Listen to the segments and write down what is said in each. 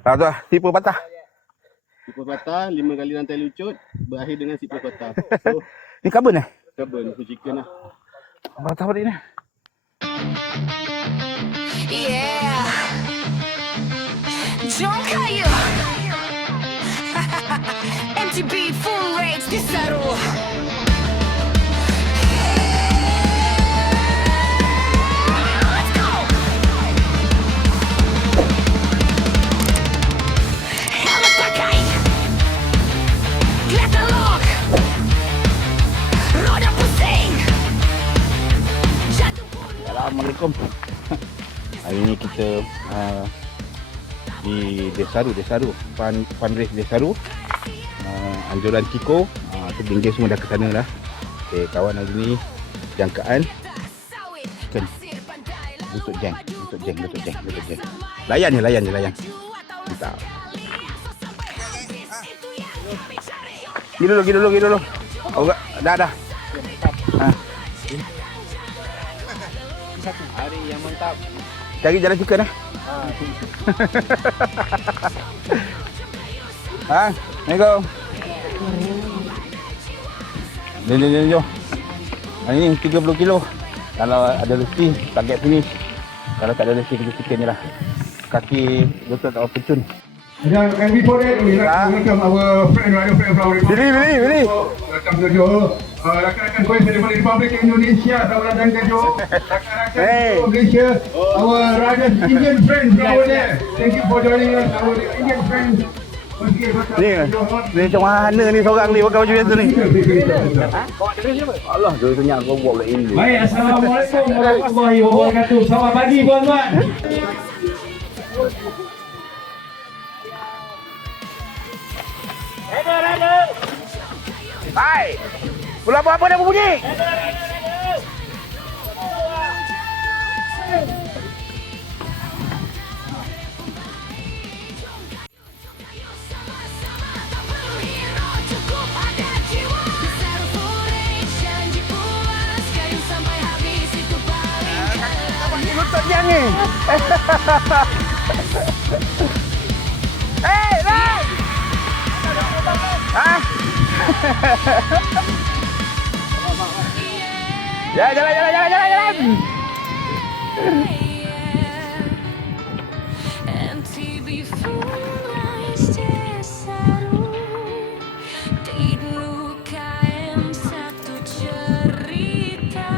tu lah, tipu patah. Tipu patah, 5 kali rantai lucut, berakhir dengan tipu patah. So, Ni carbon carbon for chicken lah. Patah balik ni. Yeah. John Kayu. MTB full rates di Saru. Let's go. Helmet pakai. Kelihatan lock. Roda pusing. Jatuh pun. Assalamualaikum. Hari ni kita di Desaru, Fun Race Desaru. Anjuran Kiko. Tu geng semua dah ke sana dah. Okay, kawan hari ni jangkaan chicken. Lutut jeng. Layan je. Mantap. Pergi dulu. Oh, dah. Hari yang mantap. Cari jalan chicken lah. Assalamualaikum. Jom. Hari ni 30 kilo. Kalau ada rezeki, target finish. Kalau tak ada rezeki, kita chicken je lah. Kaki lutut tak pecun. And before that, we like to welcome our friend, rider friend from Republic. Bili. Welcome to Johor. Rakan-rakan koin daripada Republik Indonesia, Tawaran dan Johor. Rakan-rakan Hey. Malaysia, our riders, Indian friends over there. Thank you for joining us, our Indian friends. Ni macam mana ni seorang ni pakai baju biasa ni. Allah, dia tanya kau buat pula ini. Baik, Assalamualaikum warahmatullahi wabarakatuh. Selamat pagi, tuan-tuan. Hai. Pula apa dah berbunyi? Lutut dia ni. Hey, Rai. Jalan. MTV Fullrise Desaru. Tidur KM satu cerita.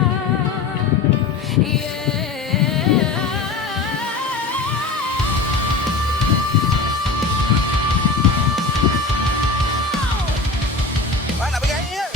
Mana pergi air?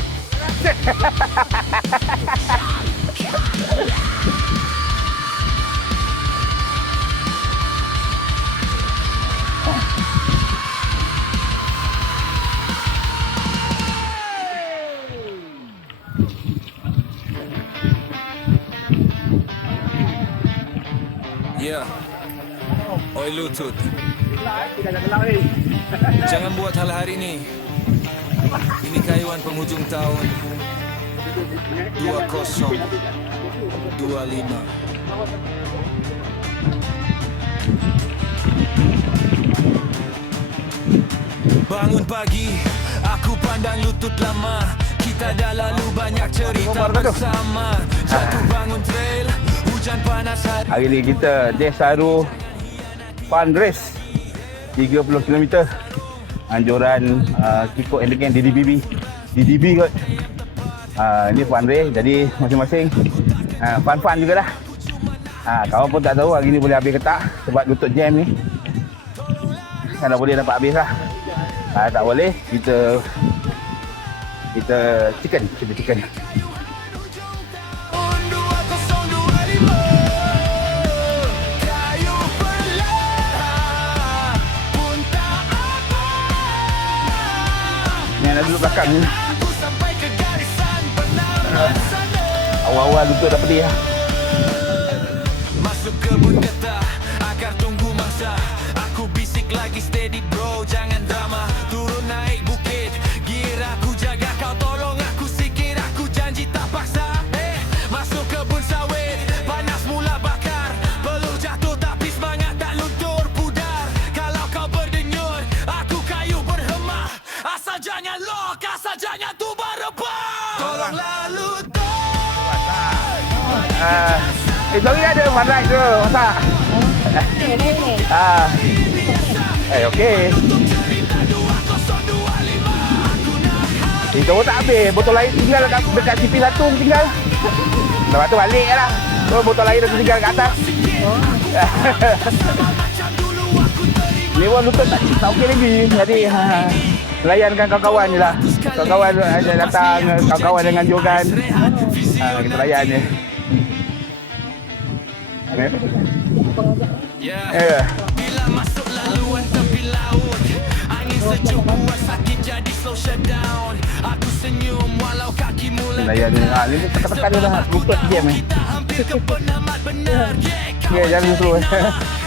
Ya, oi lutut. Jangan buat hal hari ini. Ini kayuan penghujung tahun 2025. Bangun pagi, aku pandang lutut lama. Kita dah lalu banyak cerita bersama. Jatuh bangun trail, hujan panas hari. Hari ni kita Desaru Fun Race 30 km. Anjuran Kiko Elegan DDB kot. Ni fun race, jadi masing-masing fun jugalah. Kawan pun tak tahu hari ni boleh habis ke tak sebab lutut jam ni. Kalau boleh dapat habis lah. Tak boleh, kita chicken. Ni ada duduk belakang ni. Awal-awal lutut dah pedih lah. Masuk kebun getah, akar tunggu mangsa. Aku bisik lagi steady bro, jangan drama. Turun naik bukit, gear aku jaga. Kau tolong aku sikit, aku janji tak paksa. Masuk kebun sawit, panas mula bakar. Peluh jatuh tapi semangat tak luntur pudar. Kalau kau Sorry ada Manrai tu masak. Okey. Itu tak habis. Botol air tinggal dekat TV Latung tinggal. Lepas tu balik lah. So, botol air dah tinggal kat atas. Ni pun lutut tak okey lagi. Jadi layankan kawan-kawan je lah. Kawan-kawan ada datang, kawan-kawan dengan anjurkan. Kita layan je. Ya. Bila masuk laluan tepi laut, angin sejuk buat sakit jadi slow shutdown. Aku senyum walau kaki mulai Layan ni. Ni tekan-tekan dia dah lutut game ni. kita hampir ke penamat benar. Ya, jangan terus.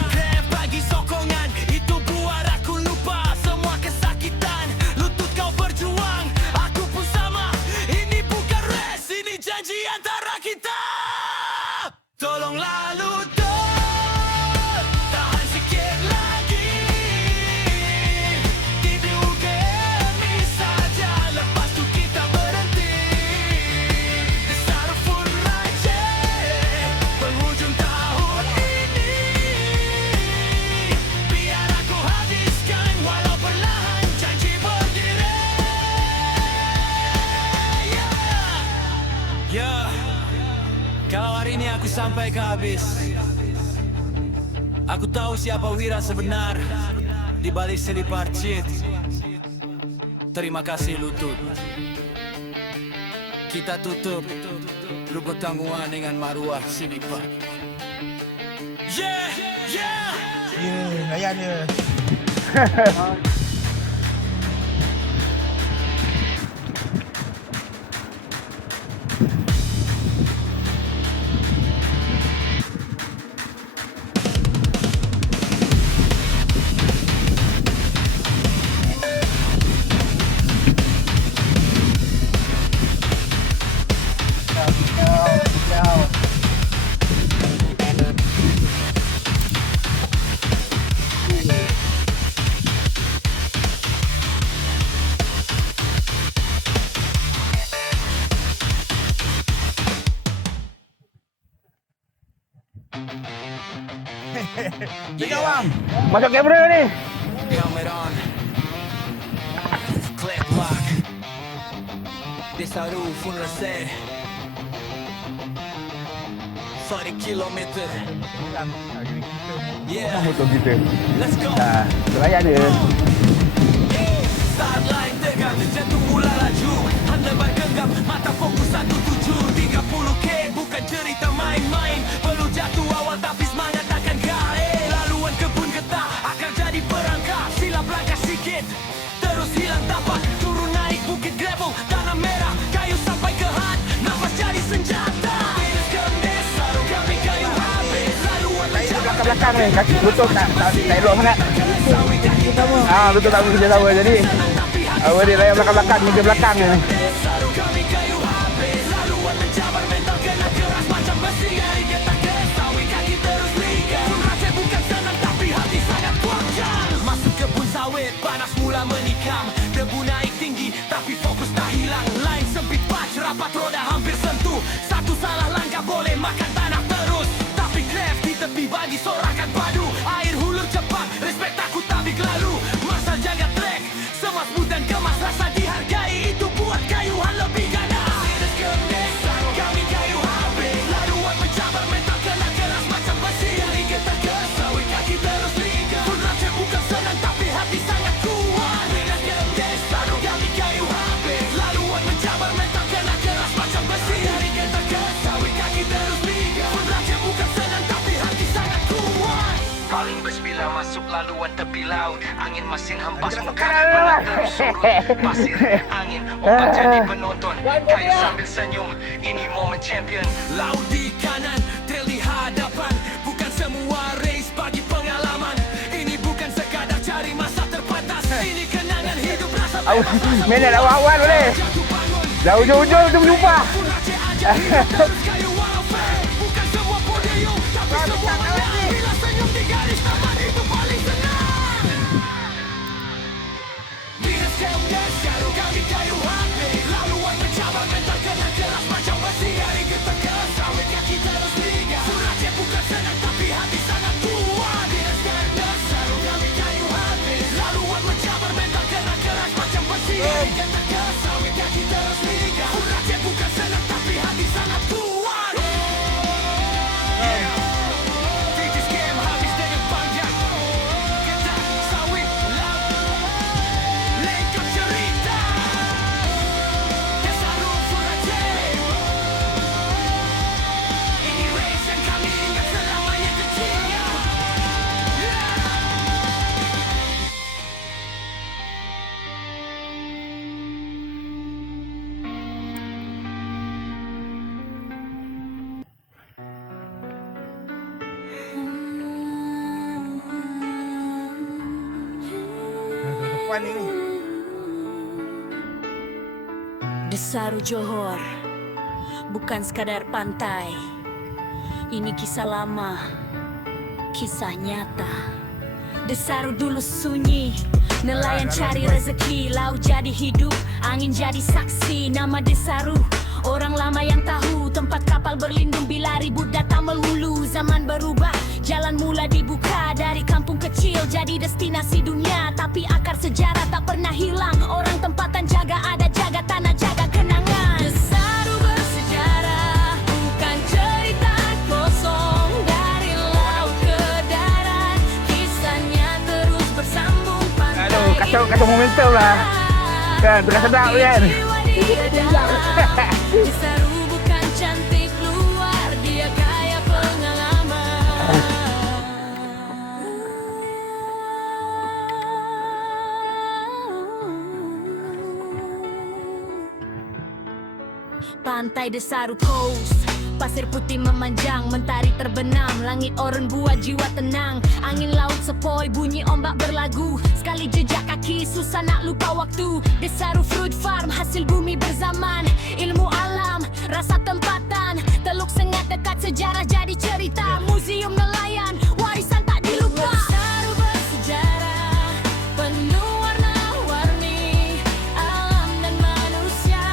Grab bagi sokongan, itu buat aku lupa semua kesakitan. Lutut kau berjuang, aku pun sama. Ini bukan race, ini janji antara kita. Tolonglah lutut, tahan sikit lagi. TBUGMI saja, lepas tu kita berhenti. Desarufun raja, penghujung tahun ini. Biar aku habiskan walau perlahan janji berdiri. Yeah. Kalau hari ini aku sampai ke habis, aku tahu siapa Wira sebenar di balik selipar cheat. Terima kasih lutut. Kita tutup lupa tanggungan dengan maruah selipar. Yeah, yeah. Layan je. Tengok bang. Masuk kamera ni. Helmet on. Clip lock. Desarufun reset. 40 kilometer. Yeah, Motor kita. let's go. Kita layan je. Sideline tegang, jantung mula laju. Handlebar genggam, mata fokus 1-7. 30K bukan cerita main-main. Perlu jatuh awal tapi semangat takkan kalah. Laluan kebun getah akan jadi perangkap. Silap langkah sikit, terus hilang tapak. Turun naik bukit gravel, tanah merah, kayu sampai ke hat. Nafas jadi senjata. Minus kemis, sarung kami kayu habis. Laluan mencapai Belakang ni, kaki lutut tak elok sangat. Lutut tak kerja sama jadi. Awak dia layan belakang-belakang, meja belakang ni. sarung kami kayu habis. Laluan mencabar mental kena keras macam besi. Hari kita kesawi kaki terus liga. Pun rasa bukan senang tapi hati sangat kuatkan. Masuk kebun sawit, panas mula menikam. Debu naik tinggi tapi fokus tak hilang. Line sempit patch, rapat roda hampir sentuh. Satu salah langkah boleh makan tanah terus. Tapi craft di tepi bagi sorakan padu. Air hulur cepat, respect aku tabik lalu. Masa jaga track, semas dan kemas rasa dihargai. Itu buat kayuhan lebih ganas. Minus kemis, sarung kami kayu habis. Laluan mencabar mental kena keras macam besi. Hari kita kesawi kaki terus liga. Pun rasa bukan senang tapi hati sangat kuat. Minus kemis, sarung kami kayu habis. Laluan mencabar mental kena keras macam besi. Hari kita kesawi kaki terus liga. Pun rasa bukan senang tapi hati sangat kuat. Paling bersila masuk laluan tepi laut. Angin masin hempas muka berat terus surut. Pasir, angin, obat jadi penonton. Kayu sambil senyum, ini momen champion. Laut di kanan, trail di hadapan. Bukan semua race bagi pengalaman. Ini bukan sekadar cari masa terbatas. Ini kenangan hidup rasa bebas. Minat awal-awal boleh. Jatuh bangun, Dah hujung-hujung tu berjumpa. pun Aceh aja hidup terus kayu walau fair. Bukan semua podium, tapi semua menang. Bila senyum di garis taman itu paling senang. Minus kemis, sarung kami kayu habis. Laluan mencabar mental kena keras macam besi. Hari kita kesawi kaki terus dari jatuh ke sawit kaki terus liga. Raja bukan senang tapi hati sangat kuat. Titis game habis dengan panjang. Kita sawit lengkap cerita. Desaru Raja. Ini race yang kami ingat selamanya tertinggal. Depan ni. Desaru Johor bukan sekadar pantai. Ini kisah lama, kisah nyata. Desaru dulu sunyi, nelayan cari rezeki, laut jadi hidup, angin jadi saksi. Nama Desaru, orang lama yang tahu tempat kapal berlindung bila ribut datang melulu. Zaman berubah, jalan mula dibuka, dari kampung kecil jadi destinasi dunia. Tapi akar sejarah tak pernah hilang, orang tempatan jaga ada, jaga tanah, jaga kenangan. Desaru bersejarah, bukan cerita kosong. Dari laut ke darat, kisahnya terus bersambung. Pantai Aduh, kacau momentum lah. Kan, tengah sedap kan. Desaru bukan cantik luar, dia kaya pengalaman. Pantai Desaru Coast, pasir putih memanjang, mentari terbenam, langit oranye buat jiwa tenang. Angin laut sepoi, bunyi ombak berlagu, sekali jejak kaki susah nak lupa waktu. Desaru Fruit Farm, hasil bumi berzaman, ilmu alam, rasa tempatan, teluk sengat dekat sejarah jadi cerita. Museum nelayan, warisan tak dilupa. Desaru bersejarah, penuh warna-warni, alam dan manusia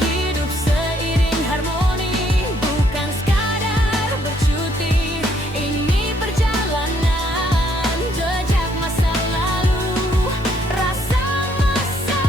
hidup seiring harmoni. Bukan sekadar bercuti, ini perjalanan jejak masa lalu, rasa masa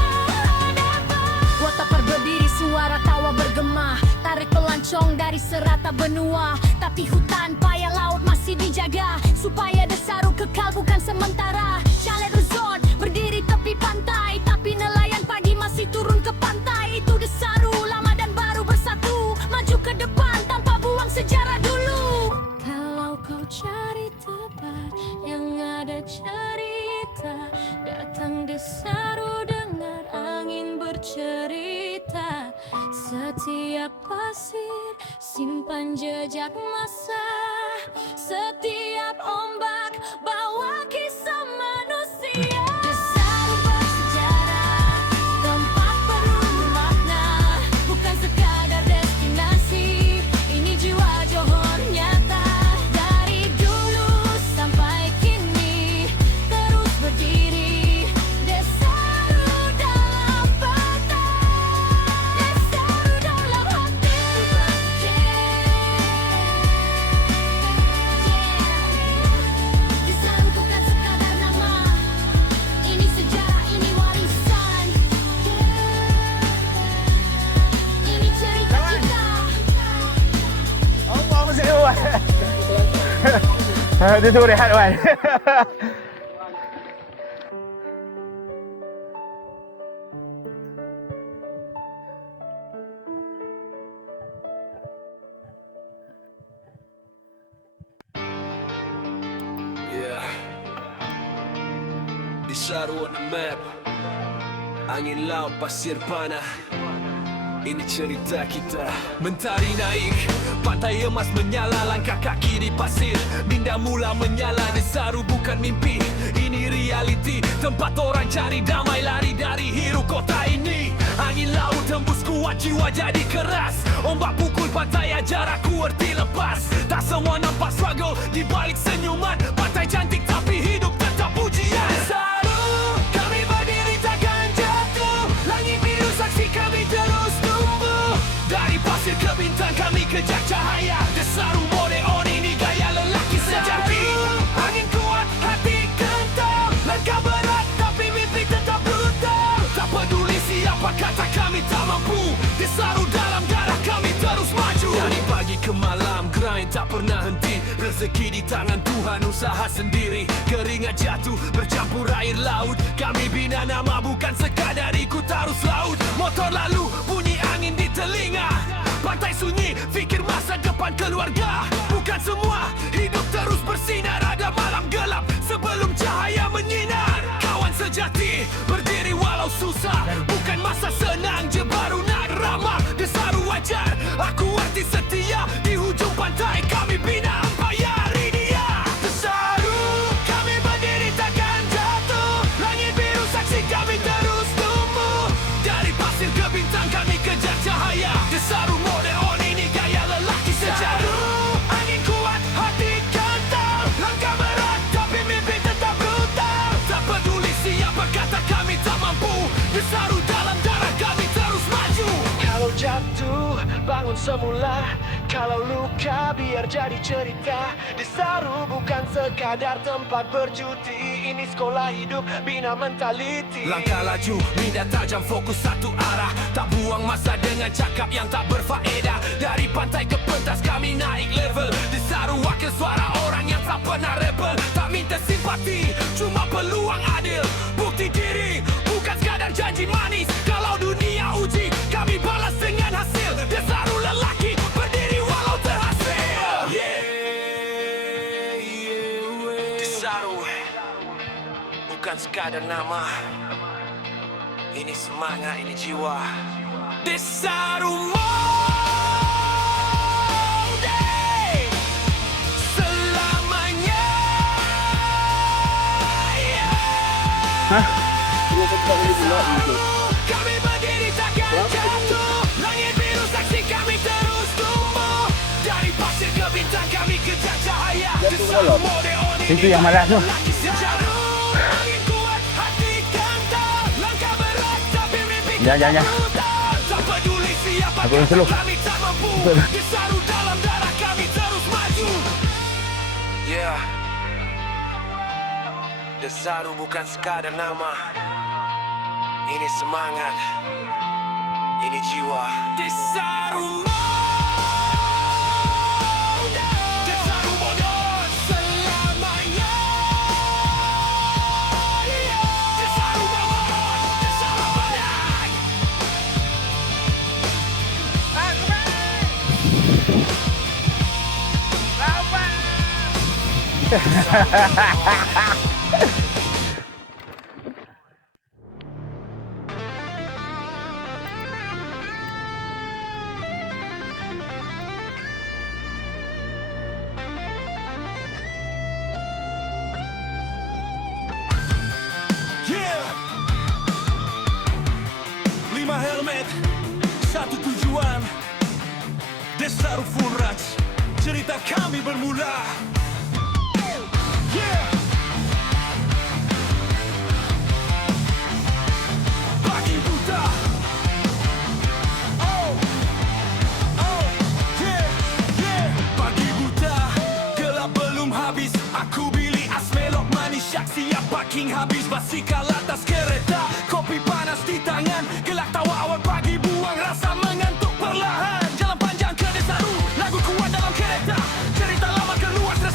hadapan. Watapar berdiri, suara tawa bergema, tarik pelancong dari serata benua. Tapi hutan payah laut masih dijaga, supaya Desaru kekal bukan sementara. Chalet resort berdiri tepi pantai, tapi nelayan pagi masih turun ke pantai. Itu Desaru, lama dan baru bersatu, maju ke depan tanpa buang sejarah dulu. Kalau kau cari tempat yang ada cerita, datang Desaru, dengar angin bercerita. Setiap pasir simpan jejak masa, setiap ombak bawa kisah manusia. Desaru bersejarah, tempat penuh makna, bukan sekadar destinasi, ini jiwa Johor nyata. Dari dulu sampai kini terus berdiri, Desaru dalam peta, Desaru dalam hati. Desaru bukan sekadar nama, ini sejarah, ini warisan, ini cerita kita. Allah masih kuat. Dia suruh rehat kan. Yeah. Desaru on the map. Angin laut pasir panah. Ini cerita kita. Mentari naik, pantai emas menyala, langkah kaki di pasir, minda mula menyala. Desaru bukan mimpi, ini realiti, tempat orang cari damai, lari dari hiruk kota ini. Angin laut tembus kuat, jiwa jadi keras, ombak pukul pantai, ajar aku erti lepas. Tak semua nampak struggle di balik senyuman, pantai cantik tapi hidup tetap pujian. Desaru, kami berdiri takkan jatuh, langit biru saksi kami terus tumbuh. Dari pasir ke bintang kami kejar cahaya, Desaru mode on, ini gaya lelaki sejati. Angin kuat, hati kental, langkah berat tapi mimpi tetap brutal. Tak peduli Rezeki di tangan Tuhan, usaha sendiri. Keringat jatuh bercampur air laut. Kami bina nama bukan sekadar ikut arus laut. Motor lalu, bunyi angin di telinga. Pantai sunyi, fikir masa depan keluarga. Bukan semua hidup terus bersinar. Ada malam gelap sebelum cahaya menyinar. Kawan sejati berdiri walau susah. Bukan masa senang je baru nak ramah. Desaru wajar, aku arti setia. Di hujung pantai kami bina empayar India. Desaru, kami berdiri takkan jatuh. Langit biru saksi kami terus tumbuh. Dari pasir ke bintang kami kejar cahaya. Desaru mode on, ini gaya lelaki sejaru. Angin kuat, hati kental. Langkah berat tapi mimpi tetap brutal. Tak peduli siapa kata kami tak mampu. Desaru dalam darah kami terus maju. Kalau jatuh bangun semula. Kalau luka biar jadi cerita. Desaru bukan sekadar tempat bercuti. Ini sekolah hidup, bina mentaliti. Langkah laju, minda tajam, fokus satu arah. Tak buang masa dengan cakap yang tak berfaedah. Dari pantai ke pentas kami naik level. Desaru wakil suara orang yang tak pernah rebel. Tak minta simpati, cuma peluang adil. Bukti diri, bukan sekadar janji manis. Kalau dunia uji, kami balas dengan hasil. Desaru lelaki, berdiri walau terhasil. Desaru bukan sekadar nama. Ini semangat, ini jiwa. Desaru mode selamanya. Kami berdiri takkan jatuh. Langit biru saksi kami terus tumbuh. Dari pasir ke bintang kami kejar cahaya. Desaru mode on, ini Itu yang malas tu. lelaki sejaru. Angin kuat, hati kental. Langkah berat tapi mimpi Jangan. brutal. Tak peduli siapa Aku yang slow. kami tak mampu. Desaru dalam darah kami terus maju. Yeah. Desaru bukan sekadar nama. Ini semangat. Ini jiwa. Desaru mode. Desaru mode selamanya. Desaru mode selamanya. Yeah. 5 helmet, 1 tujuan. Desaru full raj, cerita kami bermula. Yeah. Pagi buta. Oh, yeah, yeah. Pagi buta, gelap belum habis. Aku beli asmelok manis, syak siap parking habis. Basikal atas kereta, kopi panas di tangan. Gelak tawa awal pagi, buang rasa mengantuk perlahan. Jalan panjang ke Desaru, lagu kuat dalam kereta. Cerita lama keluar stres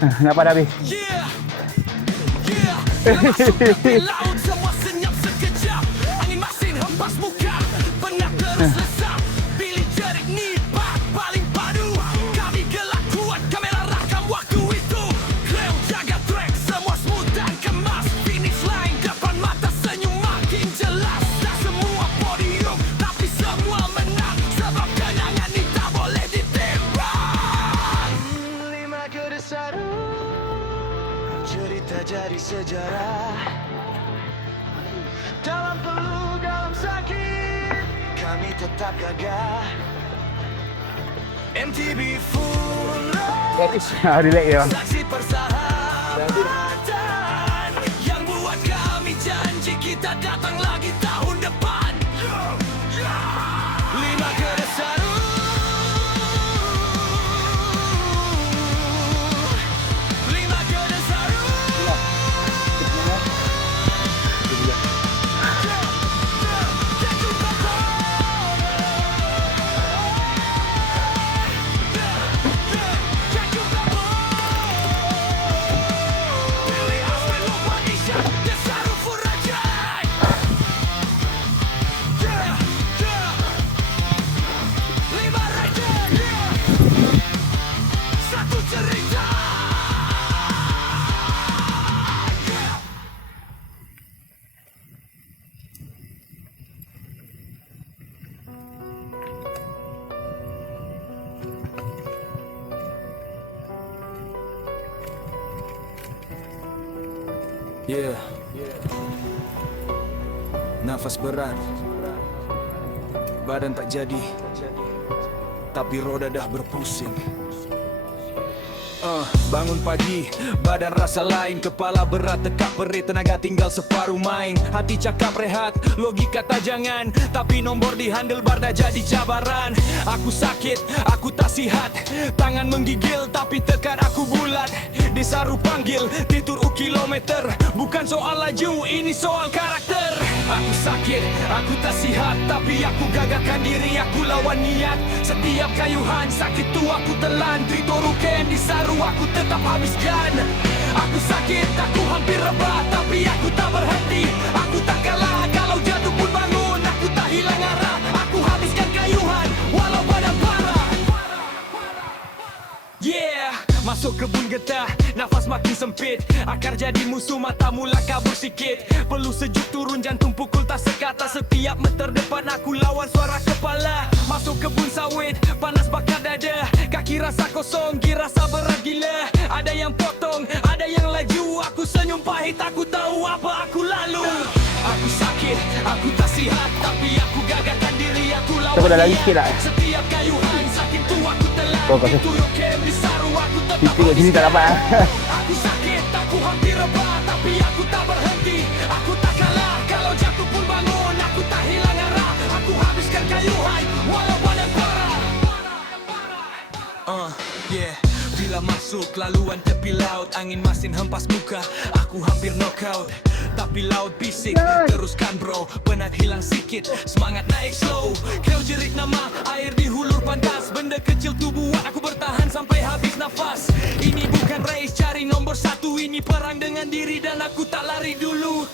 Nak pada habis. Yeah, yeah. Masuk tepi laut, semua senyap sekejap. Angin masin hempas muka, penat terus lesap. Pilih jerik nipat, paling padu. Kami gelak kuat, kamera rakam waktu itu. Cleo jaga track, semua smooth dan kemas. Finish line depan mata, senyum makin jelas. Tak semua podium, tapi semua menang. Sebab kenangan ni tak boleh ditimbang. 5 ke Desaru, cerita jadi sejarah. Dalam peluk, dalam sakit, kami tetap gagah. MTV full Relax je. saksi persahabatan yang buat kami janji kita datang lagi tahun depan. 5 ke Desaru, 5 ke Desaru. Pilih Aspen lupa Isya, Desaru Furajai. Yeah, yeah. 5 rider, yeah. Satu cerita. Yeah. Yeah. Nafas berat, badan tak jadi, tapi roda dah berpusing. Bangun pagi, badan rasa lain, kepala berat, tekak perih, tenaga tinggal separuh main. Hati cakap rehat, logika tak jangan, tapi nombor di handlebar dah jadi cabaran. Aku sakit, aku tak sihat, tangan menggigil tapi tekad aku bulat. Desaru panggil, titur kilometer, bukan soal laju, ini soal karakter. Aku sakit, aku tak sihat, tapi aku gagahkan diri, aku lawan niat. Setiap kayuhan sakit tu aku telan, Tritoru KM Desaru aku tetap habiskan. Aku sakit, aku hampir rebah, tapi aku tak berhenti. Aku tak kalah, kalau jatuh pun bangun. Aku tak hilang arah, aku habiskan kayuhan, walau badan parah. Yeah, masuk kebun getah, nafas makin sempit. Akar jadi musuh, mata mula kabur sikit. Perlu sejuk turun, jantung pukul tak sekata. Setiap meter depan aku lawan suara kepala. Masuk kebun sawit, panas bakar dada. Kaki rasa kosong, gigi rasa berat gila. Ada yang potong, ada yang laju. Aku senyum pahit, aku tahu apa aku lalu. Aku sakit, aku tak sihat, tapi aku gagahkan diri, aku lawan Coba dah lari niat. sikit tak? Setiap kayuhan sakit tu aku telan. Oh, kasih. Itu KM Desaru aku tetap Itu kat sini tak dapat. Aku sakit, aku hampir rebah, tapi aku tak berhenti. Aku tak kalah, kalau jatuh pun bangun. Aku tak hilang arah, aku habiskan kayuhan, walau badan parah. Yeah. Bila masuk laluan tepi laut, angin masin hempas muka, aku hampir knockout. Tapi laut bisik, teruskan bro, penat hilang sikit, semangat naik slow. Kau jerit nama, air di hulur pantas. Benda kecil tu buat aku bertahan sampai habis nafas. Ini bukan race cari nombor satu, ini perang dengan diri dan aku tak lari dulu.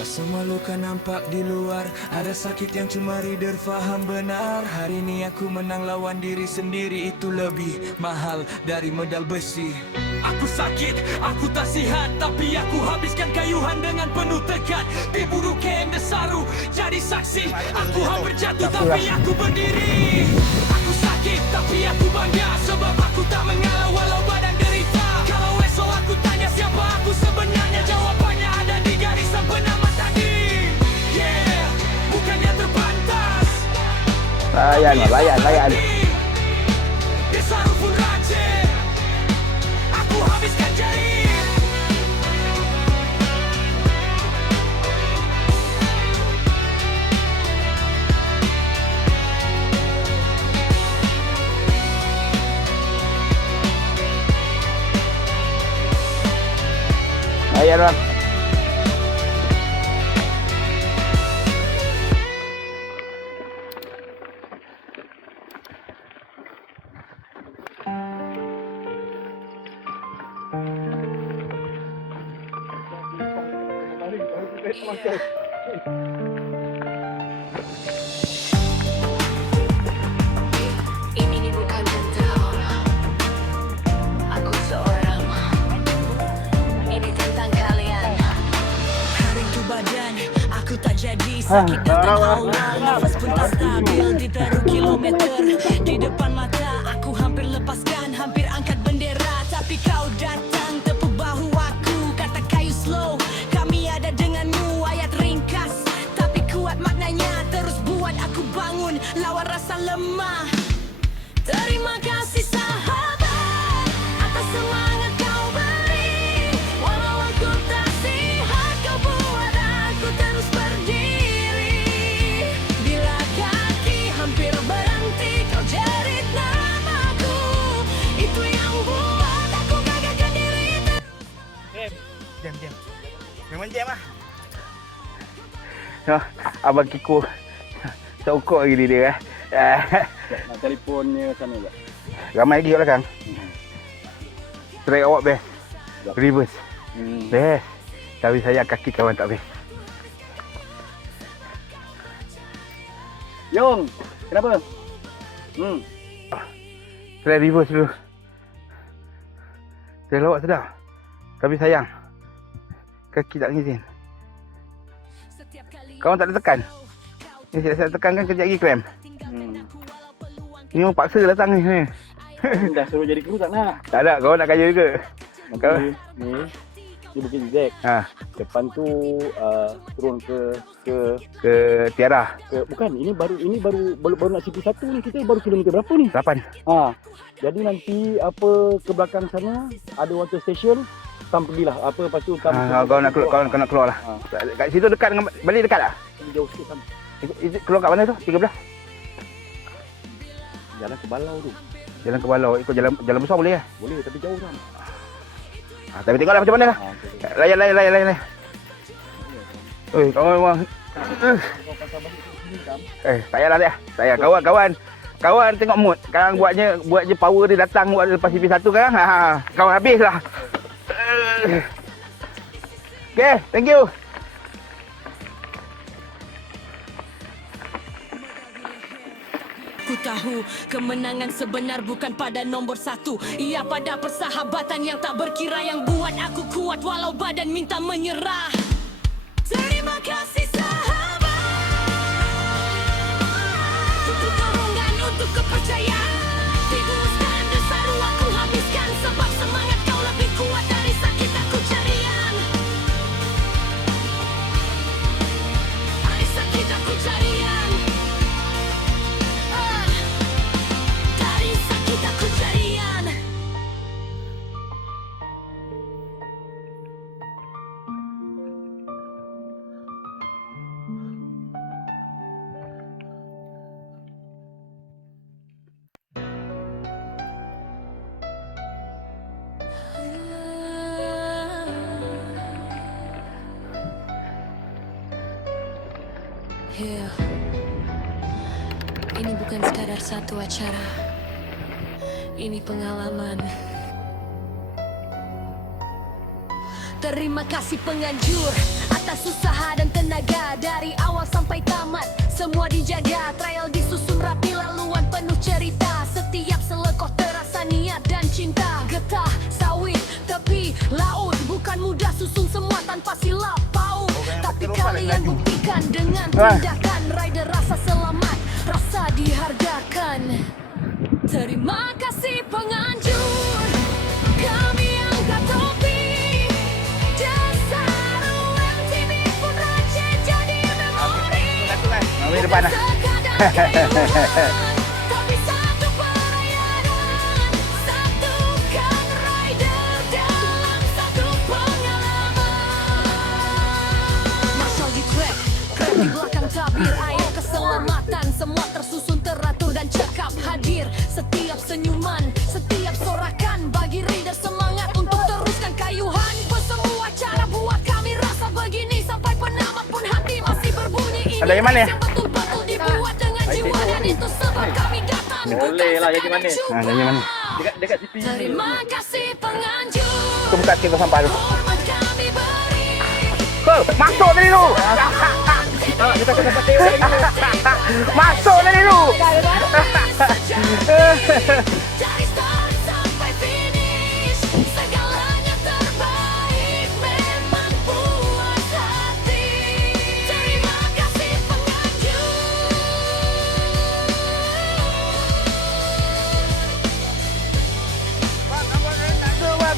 Tak semua luka nampak di luar, ada sakit yang cuma reader faham benar. Hari ini aku menang lawan diri sendiri, itu lebih mahal dari medal besi. Aku sakit, aku tak sihat, tapi aku habiskan kayuhan dengan penuh tekad. Diburu KM Desaru, jadi saksi. Aku hampir jatuh tapi aku berdiri. Aku sakit tapi aku bangga, sebab aku tak mengalah walau badan derita. Kalau esok aku tanya siapa aku sebenarnya, jawabannya ada di garisan penama tadi. Yeah, bukannya terpantas. Layan. Desaru pun rajin, aku habiskan jari. Layan bang. Ini bukan tentang aku seorang. Ini tentang kalian. Hari tu badan aku tak jadi sakit datang awal. Nafas pun tak stabil ditaruh kilometer di depan mata. Aku hampir lepaskan, hampir angkat bendera, tapi kau datang tepuk bahu aku. Kata kayu slow, kami ada denganmu. Ayat ringkas tapi kuat maknanya, terus buat aku bangun lawan rasa lemah. Terima kasih sahabat atas semangat kau beri. Walau aku tak sihat, kau buat aku terus berdiri. Bila kaki hampir berhenti, kau jerit namaku. Itu yang buat aku gagahkan diri terus. Jam. Memang jam lah. Ya, Abang Kiko tak ukur lagi dia. Nak telefonnya sana tak? Ramai lagi kat belakang. Track awak best. Reverse. Best. Tapi saya kaki kawan tak best. Yong, kenapa? Try reverse dulu. Saya lawak sedap. Tapi sayang, kaki tak ngizin. Setiap kali Kawan tak ada tekan. Ni saya tekan kan kejap lagi krem. Ni orang paksa datang ni. Dah suruh jadi kru tak nak? Tak ada, kawan nak kaya juga. Nanti ni Bukit Zek. Ha, Depan tu turun ke ke Tiara. bukan, ini baru nak CP1 ni, kita baru kilometer berapa ni? 8. Jadi nanti ke belakang sana ada water station, tam pergilah lepas tu tam Kau nak keluar lah. Kat situ dekat dengan balik dekat tak? jauh sikit tam. Keluar kat mana tu? 13. Jalan ke Balau tu. Jalan ke Balau, ikut jalan besar boleh ya? Boleh tapi jauh tam. Tapi tengoklah macam mana lah. Layan. Oi, kawan memang. Tak payahlah dia. Saya kawan tengok mood. Sekarang buat je power dia datang buat lepas CP1 sekarang. Kawan habislah. Okay, thank you. Ku tahu kemenangan sebenar bukan pada nombor 1. Ia pada persahabatan yang tak berkira, yang buat aku kuat walau badan minta menyerah. Terima kasih sahabat untuk dorongan, untuk kepercayaan. Tiguskan desaru aku habiskan, sebab semangat kau lebih kuat dari sakit aku carian. Dari sakit aku carian. Dari sakit aku carian. Ya, ini bukan sekadar satu acara. Ini pengalaman. Terima kasih penganjur atas usaha dan tenaga. Dari awal sampai tamat semua dijaga. Trial disusun rapi, laluan penuh cerita. Setiap selekoh terasa niat dan cinta. Getah, sawit, tepi, laut. Bukan mudah susun semua tanpa silap paut. Tapi kalian buktikan dengan tindakan. Rider rasa selamat, rasa dihargakan. Terima kasih penganjur, kami angkat topi. Desaru MTV pun rajin jadi memori. Mami depan lah. Tapi satu pelayanan, satukan rider dalam satu pengalaman. Marshal di track di belakang tabir. Ayo keselamatan, semua tersusun teratur dan cekap hadir. Setiap senyuman, setiap sorakan bagi rider semangat untuk teruskan kayuhan. Semua cara buat kami rasa begini, sampai penamat pun hati masih berbunyi. Ini Ada yang mana? yang betul-betul dibuat dengan jiwa, dan itu sebab kami datang. Boleh lah, yang mana? Yang mana? Dekat CP. Terima kasih penganjur, Tu buka kita sampah tu. hormat kami beri. Masuk tadi tu. Kita kena pakai lagi. Masuk tadi tu. Dari start sampai finish, segalanya terbaik, memang puas hati. Terima kasih penganjur.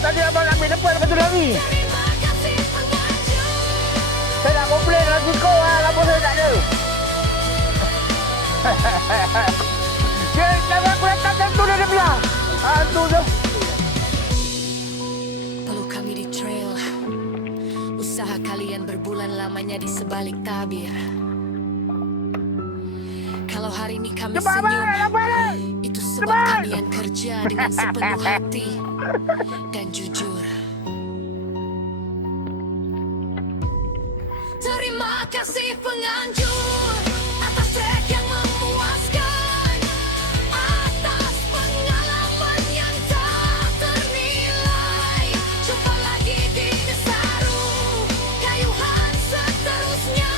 Tadi abang ambil depan lepas tu lari. Terima kasih penganjur. Saya nak komplain lagi kau lah. Kenapa saya tak ada? Dia aku datang dan tu dia biar. Tu je. Peluk kami di trail. Usaha kalian berbulan lamanya di sebalik tabir. Kalau hari ini kami senyum, itu sebab kalian kerja dengan sepenuh hati dan jujur. Terima kasih penganjur atas trek yang memuaskan, atas pengalaman yang tak ternilai. Jumpa lagi di Desaru, Kayuhan seterusnya.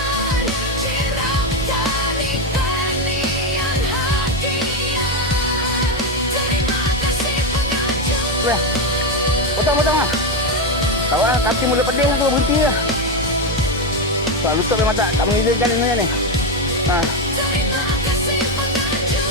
Cirapkan impian hadiah. Terima kasih penganjur. Potong lah. Kawan, kaki mula pedih tu berhenti lah. Soal lutut memang tak mengizinkan ini ni. Ha. Terima kasih penganjur.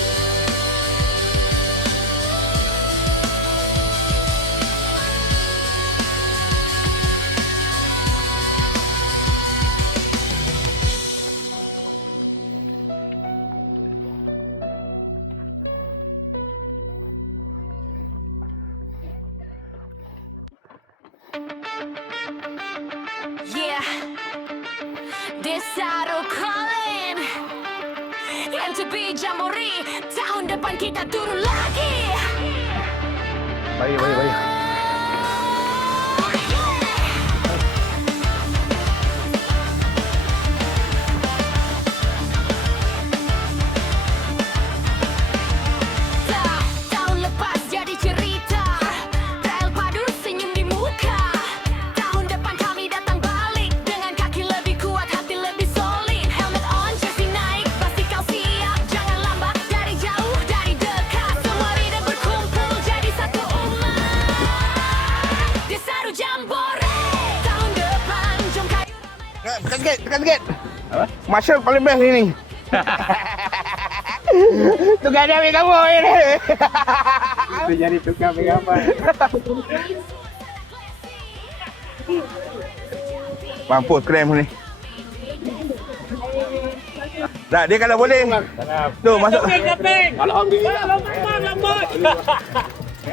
Yeah, Desaru calling. MTB Jamboree, tahun depan kita turun lagi. Baik. Tahun lepas jadi cerita, trail padu senyum di muka. Tahun depan kami datang balik dengan kaki lebih kuat, hati lebih solid. Helmet on, chassis naik, pasti kau siap. Jangan lambat, dari jauh, dari dekat. Semua rider berkumpul jadi satu umat. Desaru Jamboree, tahun depan jom kayu ramai. Tekan sikit. Apa? Marshall paling best ni. Tukar dia ambil gambar ni. Itu jadi tukar ambil gambar. Mampus krem ni. Dah, dia kalau boleh. Tu masuk. Alhamdulillah.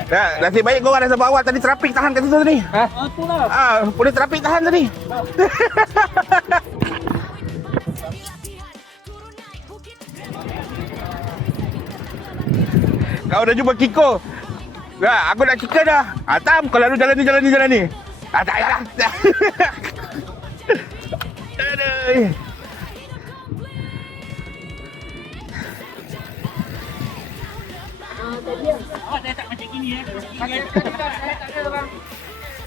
Dah, nasib baik kau ada sebab awak tadi trafik tahan kat situ tadi. Itulah. Boleh trafik tahan tadi. Kau dah jumpa Kiko? Ya, aku nak Kiko dah. Tam, kau lalu jalan ni. Tak payahlah. Aduh.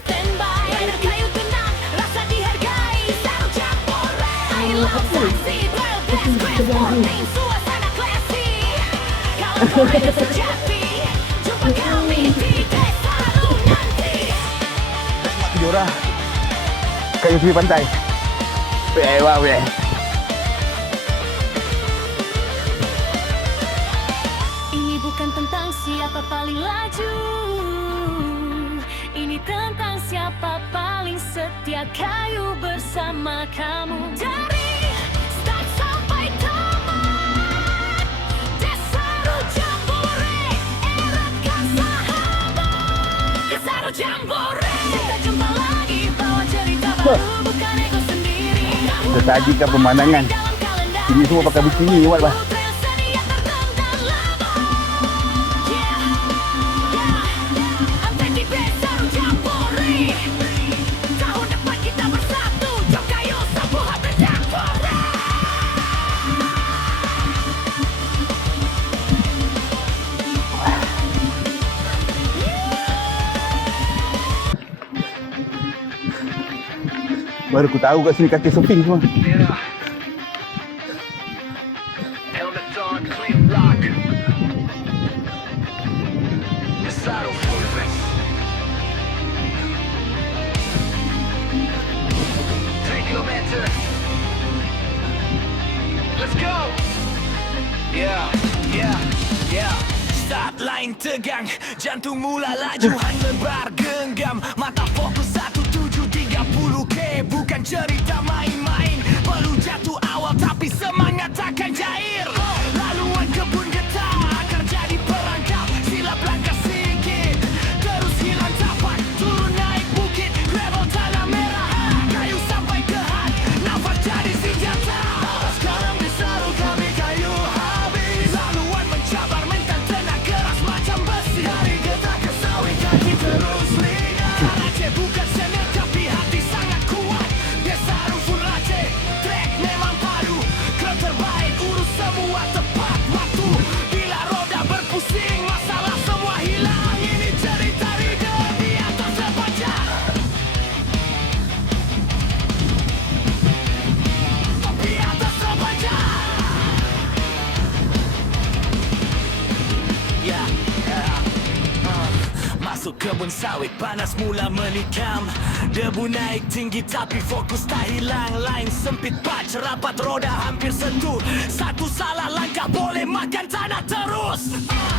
Standby, rider kayu tenang, rasa dihargai. Desaru Jamboree, I love saksi. Trail best, grand morning, suasana classy. Kalau rider sejati, jumpa kami di Desaru nanti. Jora. Kayu tepi pantai. Wah. Ini bukan tentang siapa paling laju. Ini tentang siapa paling setia, kayu bersama kamu. Dari start sampai tamat, Desaru Jamboree, eratkan sahabat. Desaru Jamboree, kita jumpa lagi, bawa cerita baru, bukan ego sendiri. Tersajikan pemandangan. Dalam kalender, Ini semua pakai bikini, Mat bah. trail seni yang tertang dan lama. MTB Desaru Jamboree, tahun depan kita bersatu, jom kayu sapu habis Jamboree. Baru aku tahu kat sini kata surfing semua. Helmet on, flip lock. Saddle full vest. 3 kilometer. Let's go. Yeah. Start line tegang, jantung mula laju, hang lebar genggam, mata fokus 1730K, bukan cerita main-main, perlu jatuh awal tapi semangat takkan cair. Laluan kebun getah akan jadi perangkap, silap langkah sikit, terus hilang tapak, turun naik bukit, gravel tanah merah, kayu sampai ke hat, nafas jadi senjata. Sekarang disaru kami kayu habis, laluan mencabar mental tenang keras macam besi, hari getah ke sawit kaki terus lihat. Race bukan senior tapi hati sangat kuat, dia saru full race, track memang padu, klub terbaik urus semua tepat waktu. Bila roda berpusing masalah semua hilang, ini cerita rider di atas sepanjang. Di atas sepanjang. Masuk kebun sawit, panas mula menikam, debu naik tinggi tapi fokus tak hilang. Line sempit, patch rapat, roda hampir sentuh, satu salah langkah boleh makan tanah terus.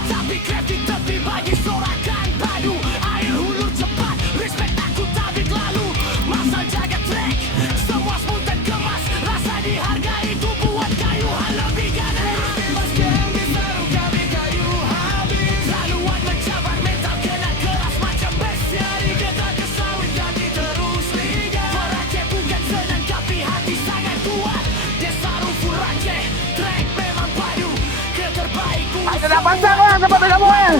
Tapi kreatif tepi bagi sorakan padu, air hulur cepat, respect aku tabik lalu, masa jaga track, semua smooth dan kemas, rasa dihargai itu buat kayu hal lebih ganas. Bebas game disaru kami kayu habis, laluan mencabar mental kena keras macam besi, hari getah ke sawit kaki terus ligat. Furace bukan senang tapi hati sangat kuat, dia saru furace, track memang padu, keterbaik urus Ada nak pasang lah tempat kamu kan.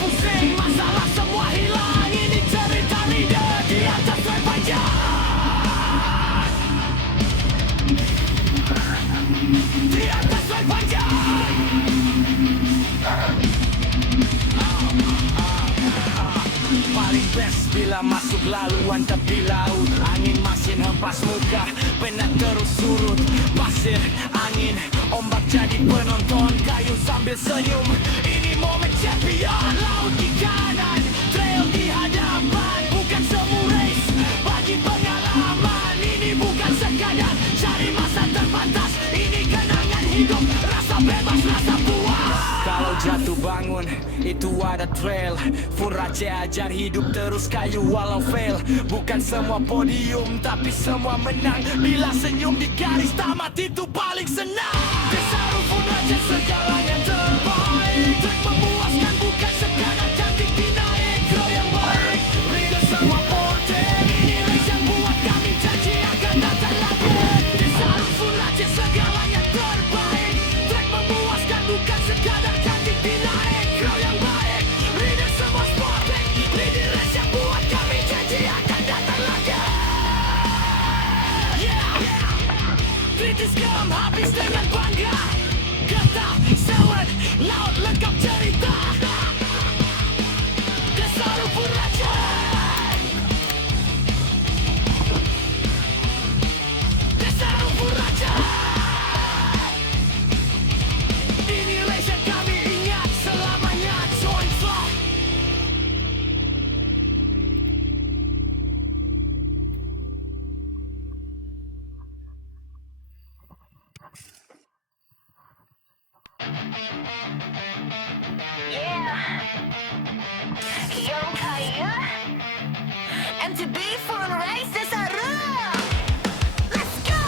pusing, masalah semua hilang, ini cerita leader di atas sepanjang. Di atas sepanjang. Paling best bila masuk laluan tepi laut, angin masin hempas muka, penat terus surut, pasir, angin, ombak jadi penonton, kayu sambil senyum, ini momen champion. Laut di kanan, trail di hadapan, bukan semua race, bagi pengalaman, ini bukan sekadar cari masa terbatas, ini kenangan hidup, rasa bebas, rasa puas. Kalau jatuh bangun, itu ada trail, Furace ajar hidup terus kayu walau fail, bukan semua podium tapi semua menang, bila senyum di garis tamat itu paling senang. Disaru Furace segalanya terbaik, track memuaskan bukan sekadar cantik dinaik, grow yang baik, leader semua porter, ini race yang buat kami janji akan datang lagi. Disaru Furace segalanya terbaik, track memuaskan bukan sekadar cantik dinaik, grow yang baik, leader semua sporting, leader race yang buat kami janji akan datang lagi. Kritis gem habis dengan bangga, getah, sewet, laut lengkap cerita, Disaru Furace. Disaru Furace. Ini race yang kami ingat selamanya, join fly. Young Kaya MTB Fun Race Disaru. Let's go.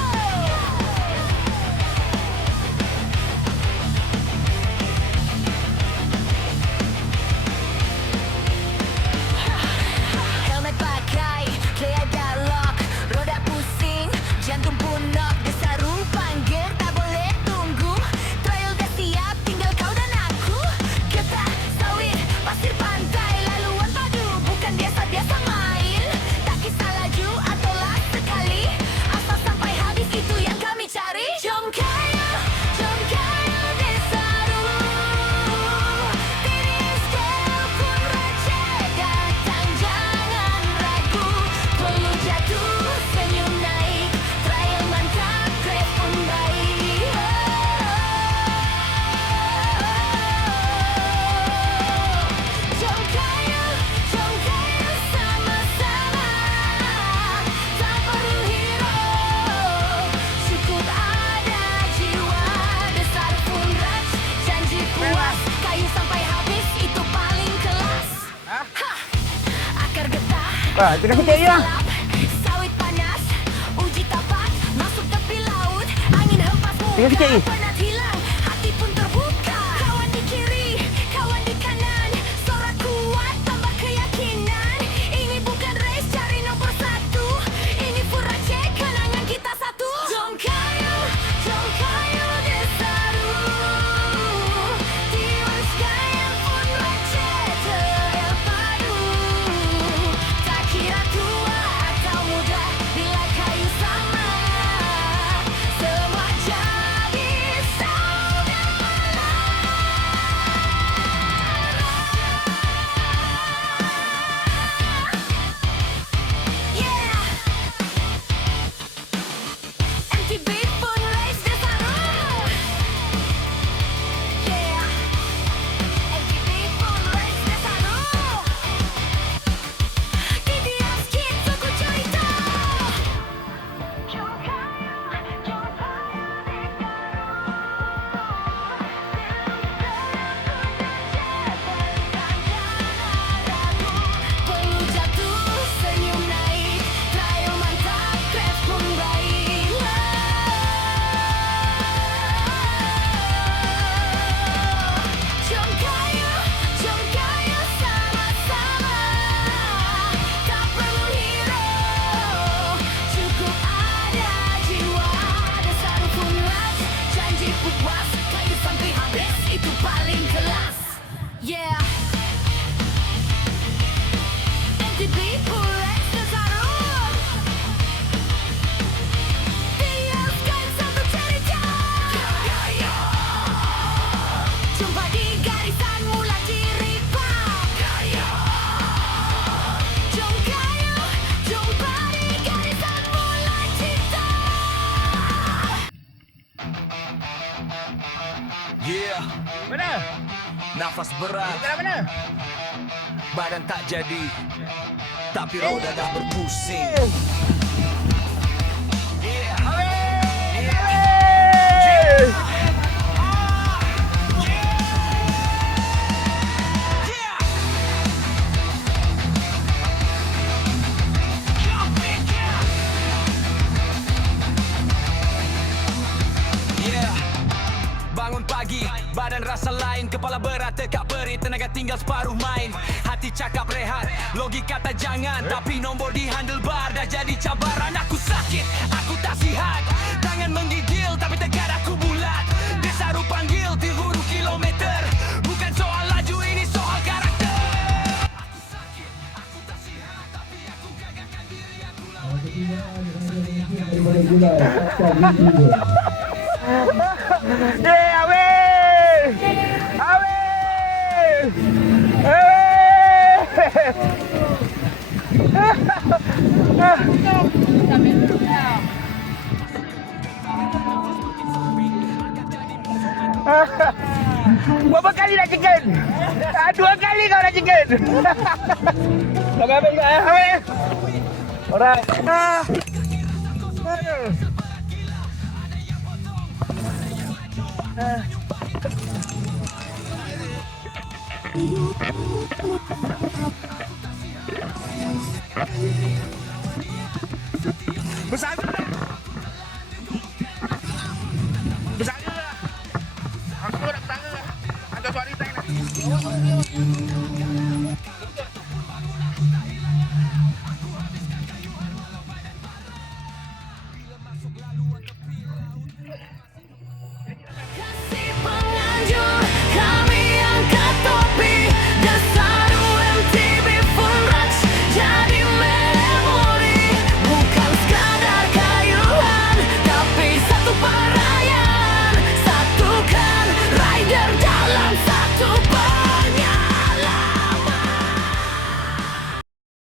Helmet pakai, tiada lock, roda pusing, jantung pun knock, disaru panggil tak boleh tunggu, trail dah siap tinggal kau dan aku, getah sawit pasir pantai, laluan padu bukan biasa-biasa main, tak kisah laju atau last sekali, asal sampai habis itu yang kami cari. Jom kaya disaru, tiris kel pun receh, datang jangan ragu, perlu jatuh Tengah sikit lagi lah. Sawit panas, uji tapak, masuk tepi laut, angin hempas Tinggal sikit lagi. penat hilang, hati pun terbuka. Kawan di kiri, kawan di kanan, sorak kuat tambah keyakinan. Ini bukan race cari nomor satu, ini furace kenangan kita satu. Jom kayu desaru, tiwas kaya pun race terpadu. Tak kira tua atau muda, bila kayu sama, semua jadi saudara. Yeah. MTB pun race desaru. Yeah. MTB pun race desaru. Di dia sikit suku cerita. Jom kayu perlu jatuh, senyum naik, trial mantap, crash pun baiklah. Jom kayu sama-sama, tak perlu hero, cukup ada jiwa. Desaru pun ras, janji puas, kayu sampai habis, itu paling kelas. Yeah. MTB Purex Desaru, tiaskan satu cerita. Jumpa di garisan mula diripak. Jom kayu, jumpa di garisan mula cinta. Yeah, Mana? nafas berat, Kat mana? badan tak jadi, tapi roda dah berpusing. Yeah. Bangun pagi, badan rasa lain, kepala berat, tekak perit, tenaga tinggal separuh main. Hati cakap rehat, logika kata jangan, tapi nombor di handlebar dah jadi cabaran. Aku sakit, aku tak sihat, tangan menggigil tapi tekad aku bulat. Desaru panggil, huru kilometer, bukan soal laju, ini soal karakter. Aku sakit, aku tak sihat, tapi aku gagahkan diri aku lawan. Yeah, away! Away! Berapa kali nak chicken? 2 kali kau nak chicken. Bagi abang tak eh? Away! Alright. Aduh.